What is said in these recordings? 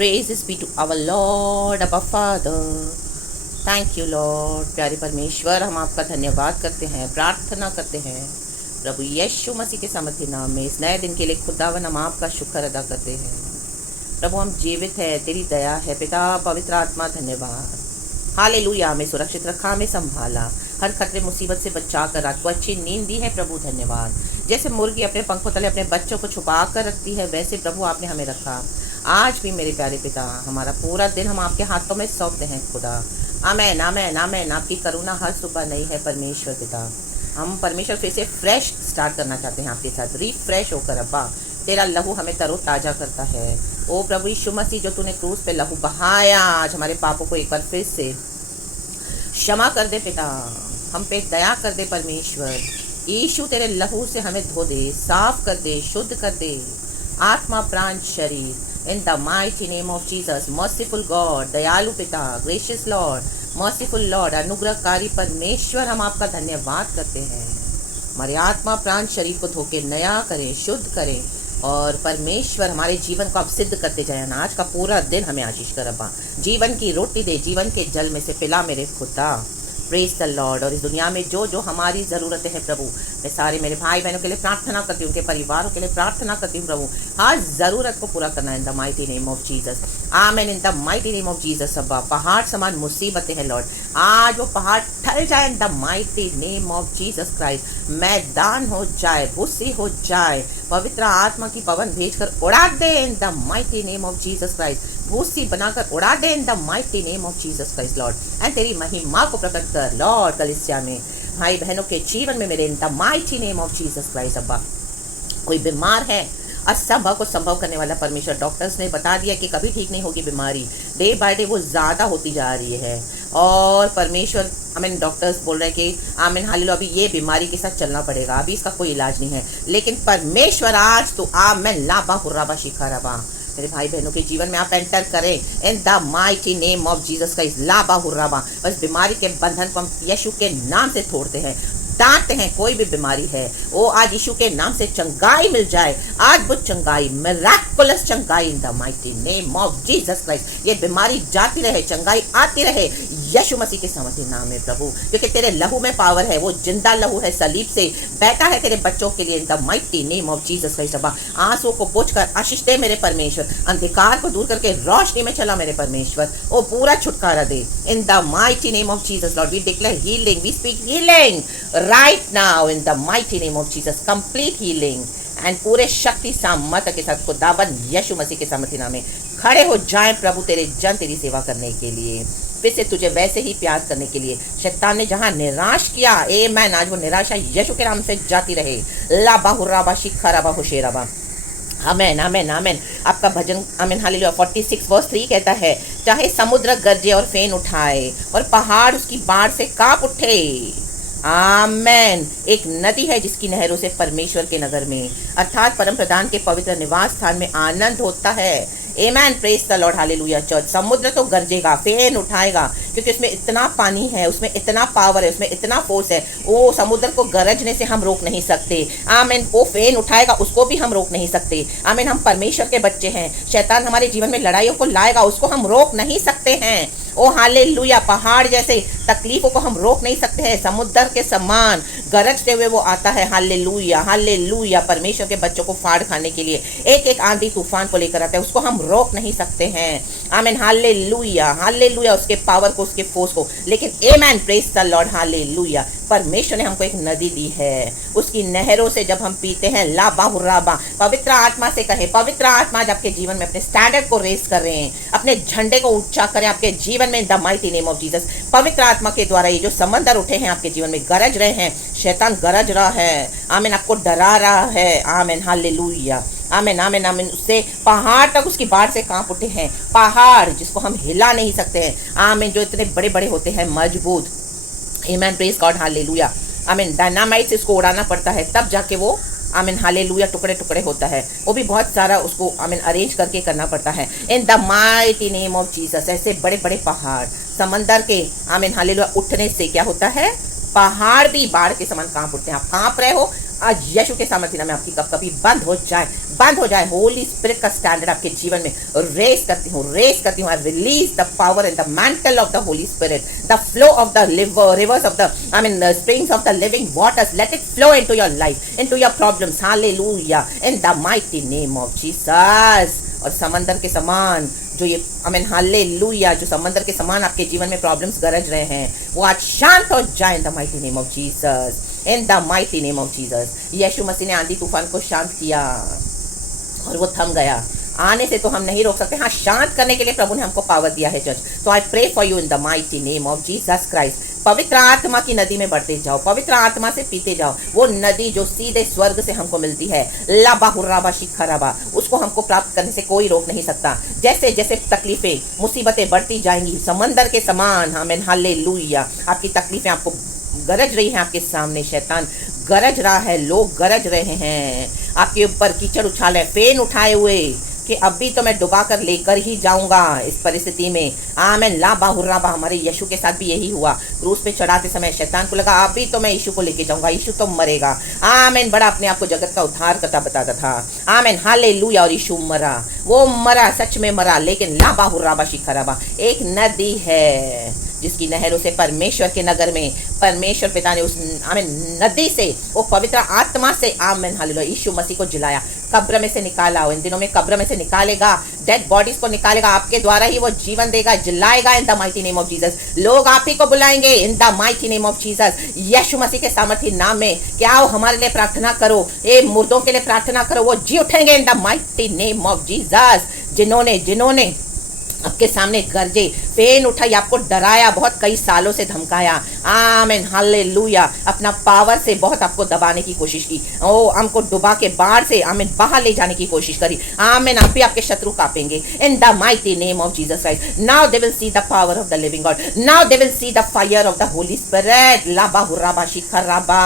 Praises be to our Lord, our Father. Thank you Lord. प्यारे परमेश्वर, हम आपका धन्यवाद करते हैं, प्रार्थना करते हैं प्रभु यीशु मसीह के सामर्थ्य नाम में इस नए दिन के लिए खुदावन हम आपका शुक्र अदा करते हैं। प्रभु हम जीवित है, तेरी दया है पिता, पवित्र आत्मा धन्यवाद। हालेलुया, हमें सुरक्षित रखा, हमें संभाला, हर खतरे मुसीबत से बचा कर रात को अच्छी नींद दी है प्रभु धन्यवाद। जैसे मुर्गी अपने पंखों तले अपने बच्चों को छुपा कर रखती है, वैसे प्रभु आपने हमें रखा। आज भी मेरे प्यारे पिता, हमारा पूरा दिन हम आपके हाथों में सौंपते हैं खुदा। आमेन आमेन आमेन। आपकी करुणा हर सुबह नई है परमेश्वर पिता। हम परमेश्वर फिर से फ्रेश स्टार्ट करना चाहते हैं आपके साथ, रिफ्रेश होकर अब्बा। तेरा लहू हमें तरोताजा करता है। ओ प्रभु यीशु मसीह, जो तूने क्रूस पे लहू बहाया, आज हमारे पापों को एक बार फिर से क्षमा कर दे पिता, हम पे दया कर दे परमेश्वर। यीशु तेरे लहू से हमें धो दे, साफ कर दे, शुद्ध कर दे, आत्मा प्राण शरीर। In the mighty name of Jesus, merciful God, दयालु पिता, gracious Lord, merciful Lord, अनुग्रहकारी परमेश्वर, हम आपका धन्यवाद करते हैं। हमारे आत्मा प्राण शरीर को धोके नया करें, शुद्ध करें, और परमेश्वर हमारे जीवन को आप सिद्ध करते जाए। आज का पूरा दिन हमें आशीष कर अब्बा, जीवन की रोटी दे, जीवन के जल में से पिला मेरे खुदा। Praise the Lord. और इस दुनिया में जो जो हमारी ज़रूरतें हैं प्रभु, मैं सारे मेरे भाई बहनों के लिए प्रार्थना करती हूँ, उनके परिवारों के लिए प्रार्थना करती हूँ प्रभु, हर ज़रूरत को पूरा करना इन the mighty name of Jesus. Amen in the mighty name of Jesus. अब्बा, पहाड़ समान मुसीबतें हैं लॉर्ड, आज वो पहाड़ ठल जाए in the mighty name of Jesus Christ. मैदान हो जाए, भूसी हो जाए, पवित्र आत्मा की पवन भेजकर उड़ा दे in the mighty name of Jesus Christ. भूसी बनाकर उड़ा दे in the mighty name of Jesus Christ Lord. And तेरी महिमा को प्रकट कर लॉर्ड कलीसिया में, भाई बहनों के जीवन में मेरे इन the mighty name of Jesus Christ. अब्बा, कोई बीमार है, असंभव को संभव करने वाला परमेश्वर, डॉक्टर्स ने बता दिया कि कभी ठीक नहीं होगी बीमारी, डे बाय डे वो ज़्यादा होती जा रही है, और परमेश्वर आमीन, डॉक्टर्स बोल रहे हैं कि आमीन हालेलुया, अभी ये बीमारी के साथ चलना पड़ेगा, अभी इसका कोई इलाज नहीं है। लेकिन परमेश्वर आज तो आमीन लाबा हुर्राबा शिखाराबा, मेरे भाई बहनों के जीवन में आप एंटर करें इन the mighty name of Jesus का। इस लाबा हुर्राबा, बस बीमारी के बंधन को हम यीशु के नाम से तोड़ते हैं, डांटते हैं। कोई भी बीमारी है वो आज यीशु के नाम से चंगाई मिल जाए, अद्भुत चंगाई, मिराकुलस चंगाई इन the mighty name of Jesus Christ. ये बीमारी जाती रहे, चंगाई आती रहे यीशु मसीह के सामर्थ्य नाम में प्रभु, क्योंकि तेरे लहू में पावर है, वो जिंदा लहू है, सलीब से बैठा है तेरे बच्चों के लिए इन the mighty name of Jesus Christ. अब्बा, आंसुओं को पोंछकर आशीष दे मेरे परमेश्वर, अंधकार को दूर करके रोशनी में चला मेरे परमेश्वर, वो पूरा छुटकारा दे in the mighty name of Jesus Lord. We declare healing, we speak healing right now in the mighty name of Jesus, complete healing and पूरे शक्ति सामर्थ्य के साथ खुदावन यीशु मसीह के सामर्थ्य नाम में खड़े हो जाएं प्रभु, तेरे जन तेरी सेवा करने के लिए, फिर से तुझे वैसे ही प्यार करने के लिए। शैतान ने जहां निराश किया, आमीन, आज वो निराशा यीशु के नाम से जाती रहे। लाबा हुर्राबा शिखाराबा हुशेराबा, आमेन आमेन आमेन। आपका भजन आमेन हालेलुया 46 वर्स 3 कहता है, चाहे समुद्र गरजे और फेन उठाए और पहाड़ उसकी बाढ़ से कांप उठे, आमेन। एक नदी है जिसकी नहरों से परमेश्वर के नगर में अर्थात परम प्रधान के पवित्र निवास स्थान में आनंद होता है। Amen, praise the Lord, hallelujah church. समुद्र तो गरजेगा, फेन उठाएगा, क्योंकि उसमें इतना पानी है, उसमें इतना पावर है, उसमें इतना फोर्स है, वो समुद्र को गरजने से हम रोक नहीं सकते। आमीन, वो फेन उठाएगा, उसको भी हम रोक नहीं सकते। आमीन, हम परमेश्वर के बच्चे हैं, शैतान हमारे जीवन में लड़ाइयों को लाएगा, उसको हम रोक नहीं सकते हैं। ओ हालेलुया, पहाड़ जैसे तकलीफों को हम रोक नहीं सकते हैं, समुद्र के समान गरजते हुए वो आता है। हालेलुया हालेलुया, परमेश्वर के बच्चों को फाड़ खाने के लिए एक एक आंधी तूफान को लेकर आता है, उसको हम रोक नहीं सकते हैं। आमीन, हालेलुया हालेलुया, उसके पावर को, उसके फोर्स को। लेकिन आमीन, प्रेज द लॉर्ड, हालेलुया, परमेश्वर ने हमको एक नदी दी है, उसकी नहरों से जब हम पीते हैं, लाबा हुर्राबा, पवित्र आत्मा से कहे, पवित्र आत्मा आज आपके जीवन में अपने स्टैंडर्ड को रेस कर रहे हैं, अपने झंडे को ऊंचा करें आपके जीवन में the mighty name of Jesus. पवित्र आत्मा के द्वारा ये जो समंदर उठे हैं आपके जीवन में, गरज रहे हैं, शैतान गरज रहा है, आमीन, आपको डरा रहा है, आमीन हालेलुया, आमीन आमीन आमीन। उससे पहाड़ तक उसकी बाढ़ से कांप उठे हैं, पहाड़ जिसको हम हिला नहीं सकते हैं, आमीन, जो इतने बड़े बड़े होते हैं, मजबूत, आमीन, प्रेज गॉड, हालेलुया, आमीन। डायनामाइट से इसको उड़ाना पड़ता है, तब जाके वो आमीन हालेलुया टुकड़े टुकड़े होता है, वो भी बहुत सारा उसको आमीन अरेंज करके करना पड़ता है इन the mighty name of Jesus. ऐसे बड़े बड़े पहाड़ समंदर के आमीन हालेलुया उठने से क्या होता है, पहाड़ भी बाढ़ के समान कांप उठते हैं। आप कांप रहे हो, आज यीशु के सामर्थ्य नाम में आपकी कभी बंद हो जाए, बंद हो जाए। होली स्पिरिट का स्टैंडर्ड आपके जीवन में रेस करती हूँ। I release the power and the mental of the Holy spirit, the flow of the reverse of the springs of the living waters, let it flow into your life, into your problems, hallelujah, in the mighty name of Jesus। और समंदर के समान जो ये hallelujah, जो समंदर के समान आपके जीवन में प्रॉब्लम्स गरज रहे हैं, वो आज शांत हो जाए in the mighty name of Jesus, in the mighty name of Jesus. Yeshu मसीह ने आंधी तूफान को शांत किया और वो थम गया। आने से तो हम नहीं रोक सकते, हाँ शांत करने के लिए प्रभु ने हमको पावर दिया है चर्च। तो I pray for you in the mighty name of Jesus Christ. पवित्र आत्मा की नदी में बढ़ते जाओ, पवित्र आत्मा से पीते जाओ, वो नदी जो सीधे स्वर्ग से हमको मिलती है, लाबा हुर्राबा शिखराबा, उसको हमको प्राप्त करने से कोई रोक नहीं सकता। जैसे जैसे तकलीफें मुसीबतें बढ़ती जाएंगी समंदर के समान, आमीन हालेलुया, आपकी तकलीफें आपको गरज रही है, आपके सामने शैतान गरज रहा है, लोग गरज रहे हैं, आपके ऊपर कीचड़ उछाले, फेन उठाए हुए कि अभी तो मैं डुबा कर लेकर ही जाऊंगा इस परिस्थिति में। आमीन लाबा हुर्राबा। हमारे यीशु के साथ भी यही हुआ। क्रूस पे चढ़ाते समय शैतान को लगा अभी तो मैं यीशु को लेके जाऊंगा, यीशु तो मरेगा। आमीन, बड़ा अपने आप को जगत का उद्धार करता बताता था। आमीन हालेलुया। और यीशु मरा, वो मरा, सच में मरा, लेकिन लाबा हुर्राबा शिखराबा एक नदी है जिसकी नहरों से परमेश्वर के नगर में परमेश्वर पिता ने उस नदी से, वो पवित्र आत्मा से, आमीन हालेलुया, यीशु मसीह को जिलाया, कब्र में से निकाला। इन दिनों में कब्र में से निकालेगा, डेड बॉडीज को निकालेगा, आपके द्वारा ही वो जीवन देगा, जिलाएगा in the mighty name of Jesus. लोग आप ही को बुलाएंगे in the mighty name of Jesus, Yeshu Masih के सामर्थ्य नाम में। क्या आओ हमारे लिए प्रार्थना करो, ये मुर्दों के लिए प्रार्थना करो, वो जी उठेंगे इन the mighty name of Jesus. जिन्होंने आपके सामने गरजे, फेन उठाई, आपको डराया, बहुत कई सालों से धमकाया, आमीन हालेलुया, अपना पावर से बहुत आपको दबाने की कोशिश की, ओ हमको डुबा के बाढ़ से आमीन बाहर ले जाने की कोशिश करी, आमीन आप भी आपके शत्रु कांपेंगे in the mighty name of Jesus Christ. Now they will see the power of the living God, now they will see the fire of the Holy Spirit, लाबा हुर्राबा शिखराबा।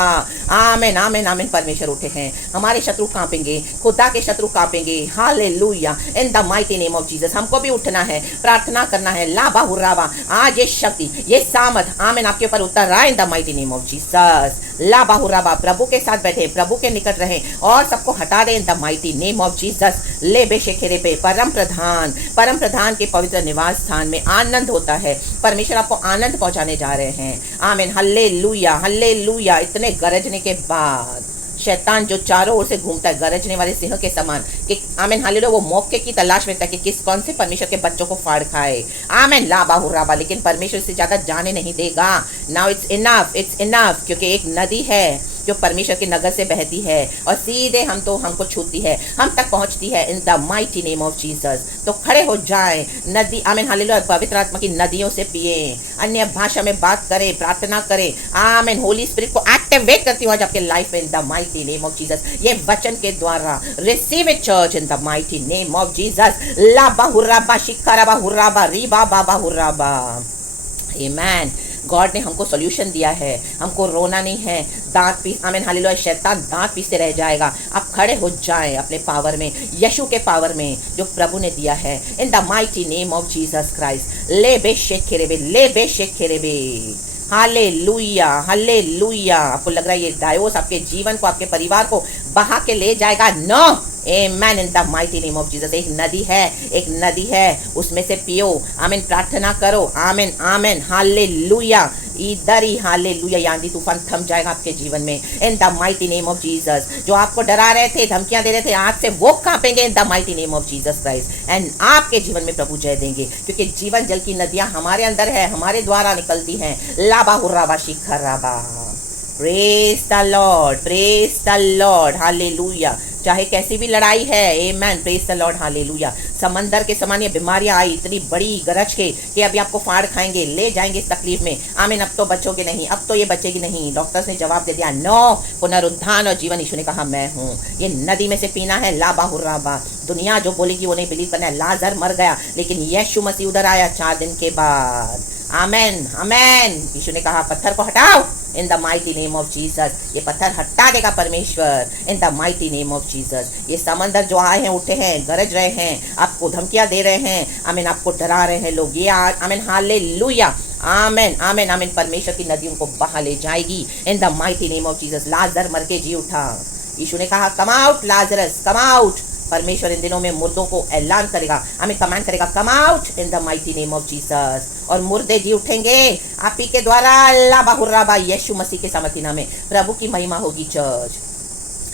आमीन आमीन आमीन। परमेश्वर उठे हैं, हमारे शत्रु कांपेंगे, खुदा के शत्रु कांपेंगे, hallelujah, in the mighty name of Jesus. हमको भी उठना है, प्रार्थना करना है, लाबा हुर्राबा। आज ये शक्ति, ये सामर्थ, आमीन आपके ऊपर उतर रहा है इन the mighty name of Jesus. लाबा हुर्राबा। प्रभु के साथ बैठे, प्रभु के निकट रहे और सबको हटा दे in the mighty name of Jesus. ले बेशेखेरे पे परम प्रधान के पवित्र निवास स्थान में आनंद होता है। परमेश्वर आपको आनंद पहुंचाने जा रहे हैं, आमीन हालेलुया हालेलुया। इतने गरजने के बाद शैतान जो चारों ओर से घूमता है गरजने वाले सिंह के समान, कि आमीन हालेलुया, वो मौके की तलाश में था कि कौन से परमेश्वर के बच्चों को फाड़ खाए, आमीन लाबा हुर्राबा। लेकिन परमेश्वर से ज्यादा जाने नहीं देगा। नाउ इट्स इनफ, क्योंकि एक नदी है जो परमेश्वर के नगर से बहती है और सीधे हमको छूती है, हम तक पहुंचती है इन the mighty name of Jesus. तो खड़े हो जाएं, नदी आमीन हालेलुया, पवित्र आत्मा की नदियों से पिए, अन्य भाषा में बात करें, प्रार्थना करें, आमीन। होली स्पिरिट को एक्टिवेट करती हूँ आज आपके लाइफ में इन the mighty name of Jesus, ये वचन के द्वारा। Receive it church in the mighty name of Jesus. लाबा हुर्राबा शिखराबा हुर्राबा रीबा बाबा हुर्राबा। आमीन। गॉड ने हमको सॉल्यूशन दिया है, हमको रोना नहीं है, दांत पीस, आमीन हालेलुया, शैतान दांत पीसते रह जाएगा। आप खड़े हो जाएं अपने पावर में, यीशु के पावर में जो प्रभु ने दिया है इन the mighty name of Jesus Christ. ले बेशेखेरेबे हालेलुया हालेलुया। आपको लग रहा है ये डायोस आपके जीवन को, आपके परिवार को बहा के ले जाएगा? नो, आमीन इन the mighty name of Jesus. एक नदी है, उसमें से पियो, आमीन, प्रार्थना करो, आमीन आमीन हालेलुया। इधर ही हालेलुया, आंधी तूफान थम जाएगा आपके जीवन में इन the mighty name of Jesus. जो आपको डरा रहे थे, धमकियां दे रहे थे, आज से वो कांपेंगे in the mighty name of Jesus Christ. And आपके जीवन में प्रभु जय देंगे, क्योंकि जीवन जल की नदियां हमारे अंदर है, हमारे द्वारा निकलती हैं। लाबा हुर्राबा शिखराबा। Praise the Lord hallelujah. चाहे कैसी भी लड़ाई है, आमीन, प्रेज द लॉर्ड हालेलुया। समंदर के समान ये बीमारियां आई इतनी बड़ी गरज के कि अभी आपको फाड़ खाएंगे, ले जाएंगे इस तकलीफ में, आमीन। अब तो बचोगे नहीं, अब तो ये बचेगी नहीं। डॉक्टर्स ने जवाब दे दिया, नो, पुनरुत्थान और जीवन यीशु ने कहा मैं हूँ। ये नदी में से पीना है, लाबा हुर्राबा। दुनिया जो बोलेगी वो नहीं बिलीव करना है। लाजर मर गया, लेकिन यीशु मसीह उधर आया 4 दिन के बाद, आमीन आमीन। यीशु ने कहा पत्थर को हटाओ इन the mighty name of Jesus. ये पत्थर हटा देगा परमेश्वर इन the mighty name of Jesus. ये समंदर जो आए हैं, उठे हैं, गरज रहे हैं, आपको धमकियां दे रहे हैं, आमीन, आपको डरा रहे हैं लोग, ये आमीन हालेलुया, आमीन आमीन आमीन। परमेश्वर की नदी उनको बहा ले जाएगी in the mighty name of Jesus. लाजर मर के जी उठा, यीशु ने कहा come out Lazarus, come out. परमेश्वर इन दिनों में मुर्दों को ऐलान करेगा, हमें कमांड करेगा come out in the mighty name of Jesus. और मुर्दे जी उठेंगे आप ही के द्वारा। अल्लाह बाहुर्राबा, यीशु मसीह के सामर्थी नाम में प्रभु की महिमा होगी चर्च।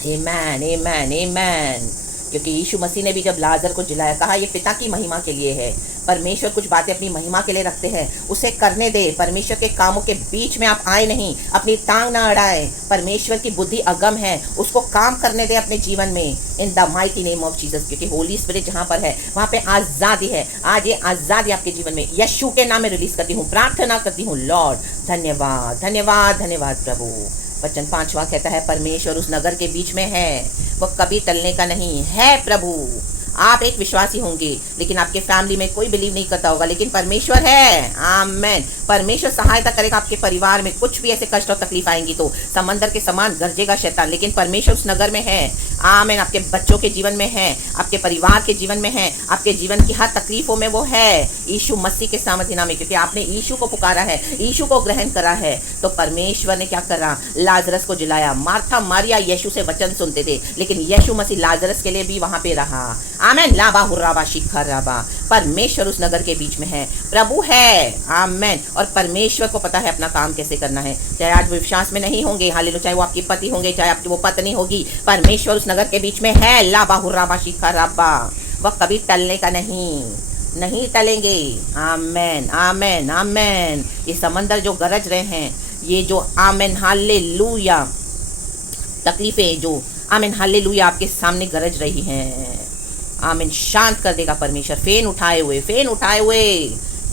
आमेन आमेन आमेन। क्योंकि यीशु मसीह ने भी जब लाजर को जिलाया, कहा ये पिता की महिमा के लिए है। परमेश्वर कुछ बातें अपनी महिमा के लिए रखते हैं, उसे करने दे। परमेश्वर के कामों के बीच में आप आए नहीं, अपनी टांग ना अड़ाएं। परमेश्वर की बुद्धि अगम है, उसको काम करने दे अपने जीवन में इन the mighty name of Jesus. क्योंकि होली स्पिरिट जहाँ पर है वहाँ पे आज़ादी है। आज ये आज़ादी आपके जीवन में यीशु के नाम में रिलीज करती हूँ, प्रार्थना करती हूँ। लॉर्ड धन्यवाद धन्यवाद धन्यवाद प्रभु। वचन 5वां कहता है परमेश्वर उस नगर के बीच में है, वो कभी टलने का नहीं है। प्रभु आप एक विश्वासी होंगे, लेकिन आपके फैमिली में कोई बिलीव नहीं करता होगा, लेकिन परमेश्वर है। आमेन। परमेश्वर सहायता करेगा आपके परिवार में। कुछ भी ऐसे कष्ट और तकलीफ आएंगी तो समंदर के समान गरजेगा शैतान, लेकिन परमेश्वर उस नगर में है। आमेन। आपके बच्चों के जीवन में है, आपके परिवार के जीवन में है, आपके जीवन की हर तकलीफों में वो है, यीशु मसीह के सामर्थी नाम में। क्योंकि आपने यीशु को पुकारा है, यीशु को ग्रहण करा है, तो परमेश्वर ने क्या करा, लाजरस को जिलाया। मार्था मारिया यीशु से वचन सुनते थे, लेकिन यीशु मसीह लाजरस के लिए भी वहां पे रहा। आमेन। लाबा हुर्राबा शिखर राबा। परमेश्वर उस नगर के बीच में है, प्रभु है। आमेन। और परमेश्वर को पता है अपना काम कैसे करना है। चाहे आज विश्वास में नहीं होंगे, हालेलुया, चाहे वो आपकी पति होंगे, चाहे आपकी वो पत्नी होगी, परमेश्वर उस नगर के बीच में है। लाबा हुर्राबा शिखर राबा। वह कभी टलने का नहीं टलेंगे। आमेन आमेन आमेन। ये समंदर जो गरज रहे हैं, ये जो आमेन हालेलुया तकलीफें जो आमेन हालेलुया आपके सामने गरज रही हैं, आमीन, शांत कर देगा परमेश्वर। फेन उठाए हुए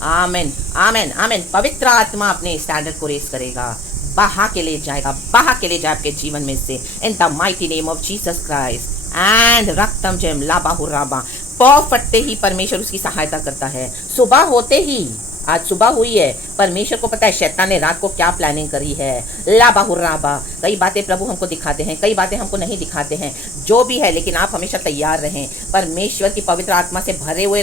आमीन आमीन आमीन। पवित्र आत्मा अपने स्टैंडर्ड को रेस करेगा, बहा के ले जाएगा आपके जीवन में से in the mighty name of Jesus Christ. And रक्तम जेम लाबा हुर्राबा। पौ फटते ही परमेश्वर उसकी सहायता करता है। सुबह होते ही, आज सुबह हुई है, परमेश्वर को पता है शैतान ने रात को क्या प्लानिंग करी है। लाबा हुर्राबा। कई बातें प्रभु हमको दिखाते हैं, कई बातें हमको नहीं दिखाते हैं, जो भी है, लेकिन आप हमेशा तैयार रहें। परमेश्वर की पवित्र आत्मा से भरे हुए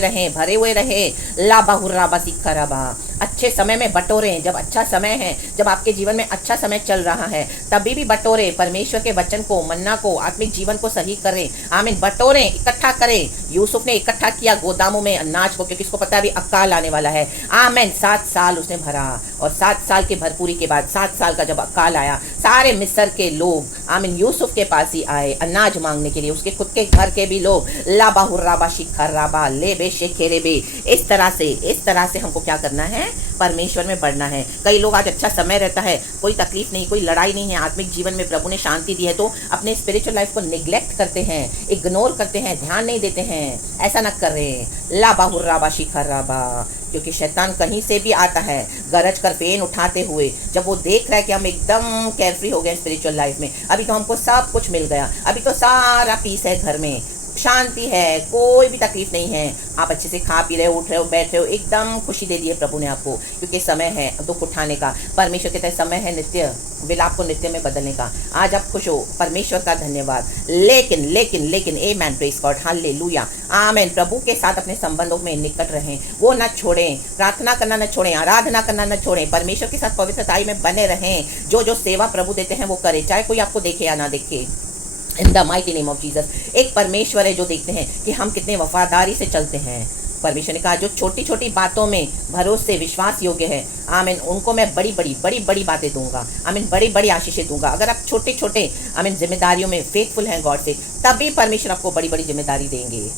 रहें। लाबा हुर्राबा सिक्खराबा। अच्छे समय में बटोरें। जब अच्छा समय है, जब आपके जीवन में अच्छा समय चल रहा है, तभी भी बटोरें। परमेश्वर के वचन को, मन्ना को, आत्मिक जीवन को सही करें। आमीन। बटोरें, इकट्ठा करें। यूसुफ ने इकट्ठा किया गोदामों में अनाज को, क्योंकि उसको पता है अभी अकाल आने वाला है। आमीन। 7 साल उसने भरा, और 7 साल की भरपूरी के बाद 7 साल का जब अकाल आया, सारे मिस्र के लोग आमीन यूसुफ के पास ही आए अनाज मांगने के लिए। उसके खुद के घर के भी लोग। लाबा हुर्राबा शिखराबा लेबे शेखेरेबे। इस तरह से हमको क्या करना है, परमेश्वर में बढ़ना है। कई लोग आज अच्छा समय रहता है, कोई तकलीफ नहीं, कोई लड़ाई नहीं है, आत्मिक जीवन में प्रभु ने शांति दी है, तो अपने स्पिरिचुअल लाइफ को निग्लेक्ट करते हैं, इग्नोर करते हैं, ध्यान नहीं देते हैं। ऐसा न कर रहे। लाबा हुर्राबा शिखराबा। क्योंकि शैतान कहीं से भी आता है गरज कर फेन उठाते हुए। जब वो देख रहा है कि हम एकदम केयरफ्री हो गए स्पिरिचुअल लाइफ में, अभी तो हमको सब कुछ मिल गया, अभी तो सारा पीस है, घर में शांति है, कोई भी तकलीफ नहीं है, आप अच्छे से खा पी रहे हो, उठ रहे हो, बैठ रहे हो, एकदम खुशी दे दी है प्रभु ने आपको। क्योंकि समय है दुख उठाने का। परमेश्वर कहता है समय है नित्य विलाप को नित्य में बदलने का। आज आप खुश हो, परमेश्वर का धन्यवाद। लेकिन लेकिन लेकिन आमेन, प्रेज गॉड, हालेलुया, आमेन। प्रभु के साथ अपने संबंधों में निकट रहें, वो न छोड़ें, प्रार्थना करना न छोड़ें, आराधना करना न छोड़ें, परमेश्वर के साथ पवित्रताई में बने रहें। जो सेवा प्रभु देते हैं वो करें, चाहे कोई आपको देखे या ना देखे, इन the mighty name of Jesus. एक परमेश्वर है जो देखते हैं कि हम कितने वफादारी से चलते हैं। परमेश्वर ने कहा जो छोटी छोटी बातों में भरोसे विश्वास योग्य है, आमीन, उनको मैं बड़ी बड़ी बातें दूंगा। आमीन, बड़ी बड़ी आशीषें दूंगा। अगर आप छोटे छोटे आमीन जिम्मेदारियों में फेथफुल हैं गॉड से, तभी परमेश्वर आपको बड़ी बड़ी जिम्मेदारी देंगे।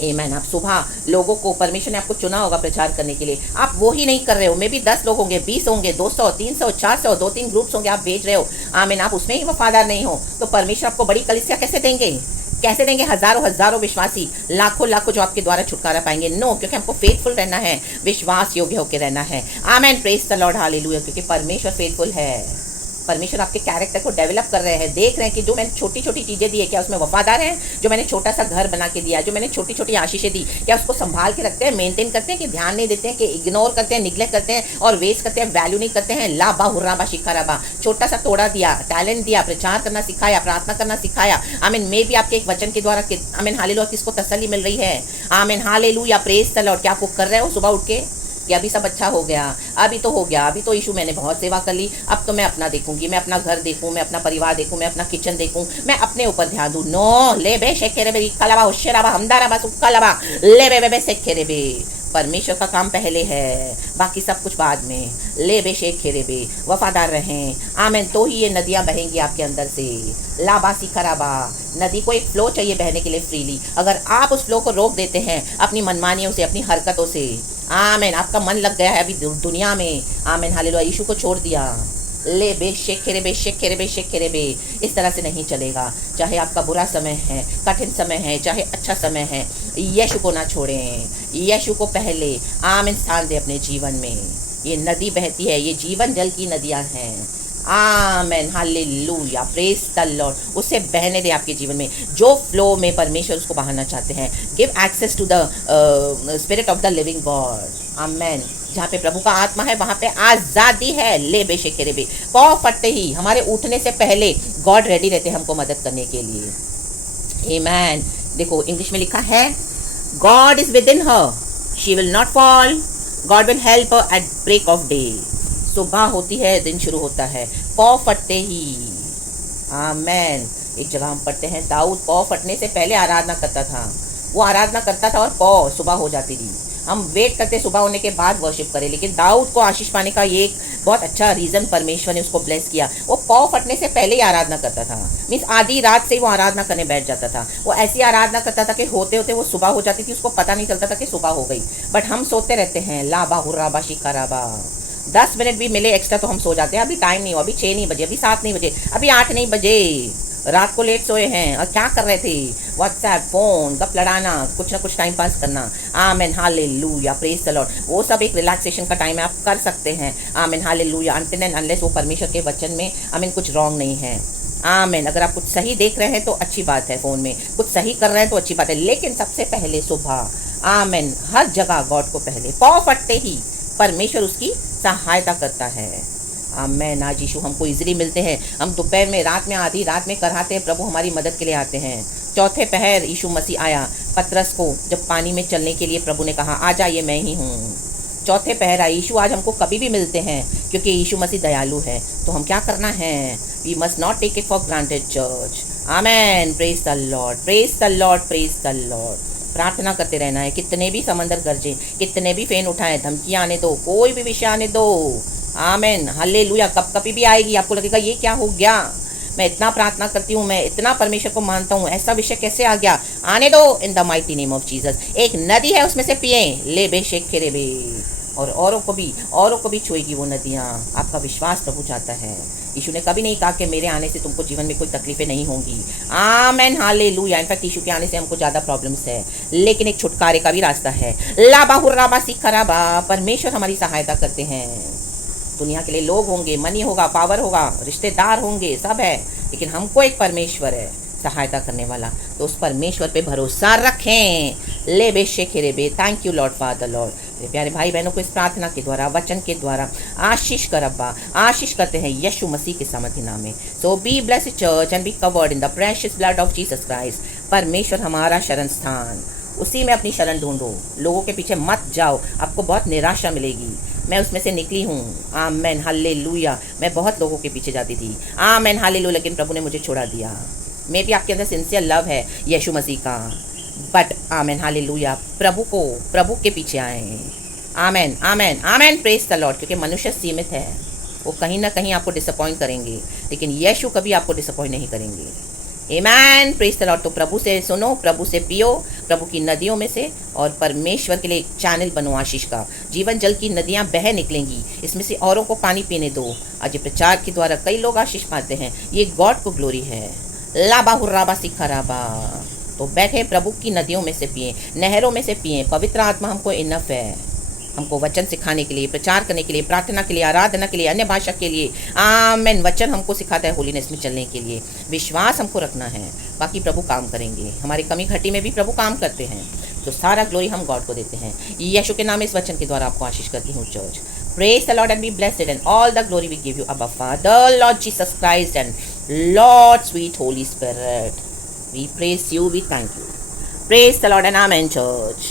आमीन। आप सुबह लोगों को, परमेश्वर ने आपको चुना होगा प्रचार करने के लिए, आप वो ही नहीं कर रहे हो। मे भी 10 लोग होंगे, 20 होंगे, 200, 300, 400, 2-3 ग्रुप्स होंगे, आप भेज रहे हो। आमीन। आप उसमें ही वफादार नहीं हो, तो परमेश्वर आपको बड़ी कलीसिया कैसे देंगे? हजारों विश्वासी, लाखों जो आपके द्वारा छुटकारा पाएंगे? नो, क्योंकि हमको फेथफुल रहना है, विश्वास योग्य होकर रहना है। आमीन, प्रेज द लॉर्ड, हालेलुया। क्योंकि परमेश्वर फेथफुल है। परमेश्वर आपके कैरेक्टर को डेवलप कर रहे हैं, देख रहे हैं कि जो मैंने छोटी छोटी चीज़ें दी है, क्या उसमें वफादार हैं? जो मैंने छोटा सा घर बना के दिया, जो मैंने छोटी छोटी आशीषें दी, क्या उसको संभाल के रखते हैं, मेंटेन करते हैं, कि ध्यान नहीं देते हैं, कि इग्नोर करते हैं, निग्लेक्ट करते हैं और वेस्ट करते हैं, वैल्यू नहीं करते हैं? लाबा हुर्राबा शिखराबा। छोटा सा तोड़ा दिया, टैलेंट दिया, प्रचार करना सिखाया, प्रार्थना करना सिखाया। आमीन। मे भी आपके एक वचन के द्वारा आमीन हालेलुया किसको तसल्ली मिल रही है? आमीन हालेलुया, प्रेज द लॉर्ड। क्या आपको कर रहे हो सुबह उठ के? कि अभी सब अच्छा हो गया, अभी तो हो गया, अभी तो यीशु मैंने बहुत सेवा कर ली, अब तो मैं अपना देखूंगी, मैं अपना घर देखूं, मैं अपना परिवार देखूं, मैं अपना किचन देखूं, मैं अपने ऊपर ध्यान दूं। नो, ले बे शेखेरे बे कलाबा होशेराबा हमदाराबा सुक्कालाबा ले बे बे बे शेखेरे बे। परमेश्वर का काम पहले है, बाकी सब कुछ बाद में। ले बे शेख खेरे बे, वफादार रहें। आमेन। तो ही ये नदियां बहेंगी आपके अंदर से। लाबासी खराबा, नदी को एक फ्लो चाहिए बहने के लिए फ्रीली। अगर आप उस फ्लो को रोक देते हैं अपनी मनमानियों से, अपनी हरकतों से, आमेन, आपका मन लग गया है अभी दुनिया में, आमेन, हालेलुया, यीशु को छोड़ दिया, ले बे शेखेरे बे शेखेरे बे शेखेरे बे, इस तरह से नहीं चलेगा। चाहे आपका बुरा समय है, कठिन समय है, चाहे अच्छा समय है, यीशु को ना छोड़ें, यीशु को पहले आमीन स्थान दे अपने जीवन में। ये नदी बहती है, ये जीवन जल की नदियां हैं। आमेन, हालेलुया, प्रेज द लॉर्ड। उसे बहने दे आपके जीवन में, जो फ्लो में परमेश्वर उसको बहाना चाहते हैं। Give access to the spirit of the living God. Amen. जहाँ पे प्रभु का आत्मा है वहाँ पे आज़ादी है। ले बेशे केरे बे, पाँव फटते ही, हमारे उठने से पहले गॉड रेडी रहते हैं हमको मदद करने के लिए। आमेन। देखो इंग्लिश में लिखा है, God is within her, she will not fall, God will help her at break of day. सुबह होती है, दिन शुरू होता है, पाँव फटते ही। आमेन। एक जगह हम पढ़ते हैं, दाऊद पाँव फटने से पहले आराधना करता था। वो आराधना करता था और पाँव सुबह हो जाती थी। हम वेट करते सुबह होने के बाद वर्शिप करें, लेकिन दाऊद को आशीष पाने का ये एक बहुत अच्छा रीज़न परमेश्वर ने उसको ब्लेस किया। वो पाँव फटने से पहले ही आराधना करता था, मीन्स आधी रात से ही वो आराधना करने बैठ जाता था। वो ऐसी आराधना करता था कि होते होते वो सुबह हो जाती थी, उसको पता नहीं चलता था कि सुबह हो गई। बट हम सोते रहते हैं, लाबा हुर्राबा शिकाराबा, 10 मिनट भी मिले एक्स्ट्रा तो हम सो जाते हैं। अभी टाइम नहीं हुआ, अभी 6 नहीं बजे, अभी 7 नहीं बजे, अभी 8 नहीं बजे, रात को लेट सोए हैं और क्या कर रहे थे, व्हाट्सएप, फोन, गप लड़ाना, कुछ ना कुछ टाइम पास करना। आमेन, हालेलुया, प्रेज द लॉर्ड। वो सब एक रिलैक्सेशन का टाइम है, आप कर सकते हैं। आमेन, हालेलुया, अनटिल एंड अनलेस वो परमेश्वर के वचन में आमीन कुछ रॉन्ग नहीं है। आमेन। अगर आप कुछ सही देख रहे हैं तो अच्छी बात है, फ़ोन में कुछ सही कर रहे हैं तो अच्छी बात है, लेकिन सबसे पहले सुबह, आमेन, हर जगह गॉड को पहले, पाँव फटते ही परमेश्वर उसकी सहायता करता है। आमेन। आज यीशु हमको इजीली मिलते हैं। हम दोपहर में, रात में, आधी रात में कराते हैं, प्रभु हमारी मदद के लिए आते हैं। चौथे पहर यीशु मसीह आया, पतरस को जब पानी में चलने के लिए प्रभु ने कहा, आ जा, ये मैं ही हूँ। चौथे पहर आए यीशु। आज हमको कभी भी मिलते हैं क्योंकि यीशु मसीह दयालु है। तो हम क्या करना है, we must not take it for granted church. Amen, praise the lord, praise the lord, praise the lord. प्रार्थना करते रहना है, कितने भी समंदर गरजे, कितने भी फेन उठाएं, धमकियाँ आने दो, कोई भी विषय आने दो। आमेन, हालेलुया। कभी भी आएगी, आपको लगेगा ये क्या हो गया, मैं इतना प्रार्थना करती हूँ, मैं इतना परमेश्वर को मानता हूँ, ऐसा विषय कैसे आ गया। आने दो इन the mighty name of Jesus. एक नदी है, उसमें से पिए, ले बे शेख खेरे बे, और औरों को भी छुएगी वो नदियाँ। आपका विश्वास प्रभु चाहता है। यीशु ने कभी नहीं कहा कि मेरे आने से तुमको जीवन में कोई तकलीफें नहीं होंगी। आमेन, हालेलुया। इनफैक्ट यीशु के आने से हमको ज़्यादा प्रॉब्लम्स है, लेकिन एक छुटकारे का भी रास्ता है। लाबा हुर्राबा सिखराबा, परमेश्वर हमारी सहायता करते हैं। दुनिया के लिए लोग होंगे, मनी होगा, पावर होगा, रिश्तेदार होंगे, सब है, लेकिन हमको एक परमेश्वर है सहायता करने वाला। तो उस परमेश्वर पे भरोसा रखें। ले बे शेखेरे बे। Thank you Lord Father Lord. मेरे प्यारे भाई बहनों को इस प्रार्थना के द्वारा, वचन के द्वारा आशीष कर अब्बा, आशीष करते हैं यीशु मसीह के सामर्थ्य नाम में। So be blessed church and be covered in the precious blood of Jesus Christ. परमेश्वर हमारा शरण स्थान, उसी में अपनी शरण ढूंढो। लोगों के पीछे मत जाओ, आपको बहुत निराशा मिलेगी। मैं उसमें से निकली हूँ। आमेन, हालेलुया। मैं बहुत लोगों के पीछे जाती थी। आमेन, हालेलुया, लेकिन प्रभु ने मुझे छोड़ा दिया। मे भी आपके अंदर सिंसियर लव है यीशु मसीह का, बट आमेन, हालेलुया, प्रभु के पीछे आए। आमेन, आमेन, आमेन, प्रेज द लॉर्ड। क्योंकि मनुष्य सीमित है, वो कहीं ना कहीं आपको डिसअपॉइंट करेंगे, लेकिन यीशु कभी आपको डिसअपॉइंट नहीं करेंगे। आमेन, प्रेज द लॉर्ड। तो प्रभु से सुनो, प्रभु से पियो, प्रभु की नदियों में से, और परमेश्वर के लिए एक चैनल बनो आशीष का। जीवन जल की नदियां बह निकलेंगी, इसमें से औरों को पानी पीने दो। आज प्रचार के द्वारा कई लोग आशीष पाते हैं, ये गॉड को ग्लोरी है। लाबा हुर्राबा सिखराबा। तो बैठे प्रभु की नदियों में से पिए, नहरों में से पिए। पवित्र आत्मा हमको इनफ है, हमको वचन सिखाने के लिए, प्रचार करने के लिए, प्रार्थना के लिए, आराधना के लिए, अन्य भाषा के लिए। आमेन। वचन हमको सिखाता है होलीनेस में चलने के लिए। विश्वास हमको रखना है, बाकी प्रभु काम करेंगे। हमारे कमी घटी में भी प्रभु काम करते हैं, तो सारा ग्लोरी हम गॉड को देते हैं। यीशु के नाम इस वचन के द्वारा आपको आशीष करती हूँ church. Praise the Lord and be blessed, and all the glory we give you, Abba Father, Lord Jesus Christ, and Lord sweet Holy Spirit. We praise you, we thank you. Praise the Lord and Amen, church.